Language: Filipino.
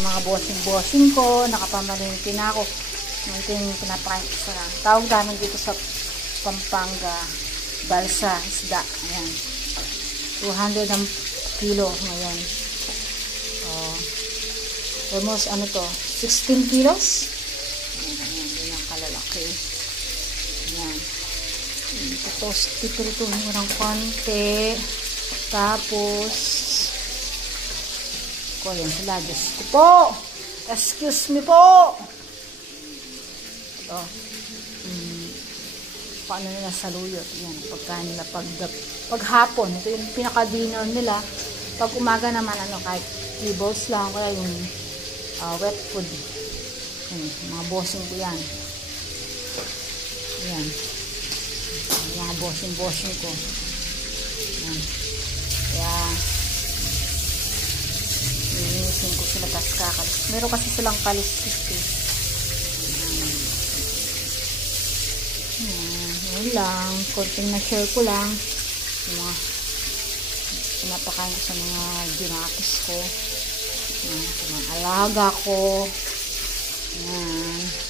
Yung mga bossing ko, nakapamalingki na ako. Ito yung pinapakain ko sa tawag namin dito sa Pampanga, balsa, isda. Ayan. 200 ang kilo ngayon. Almost ano to, 16 kilos. Ayan, ganyan kalalaki. Ayan. Tapos, titurutuhin ko ng konti. Tapos, ayan sila. Diyos ko po. Excuse me po. Ito. Paano nila saluyot. Ayan, pagkain nila paghapon. Ito yung pinaka-dinner nila. Pag umaga naman, kahit e-balls lang. Kaya yung wet food. Ayan, mga bossing ko yan. Ayan. Mga bossing ko. Ayan. Kaya, linisin ko sila tas kakalis. Meron kasi silang kaliskis eh. Ayan, lang. Konting na-share ko lang. Yung mga pinapakain ko sa mga ginakis ko. Ayan, sa mga alaga ko. Ayan.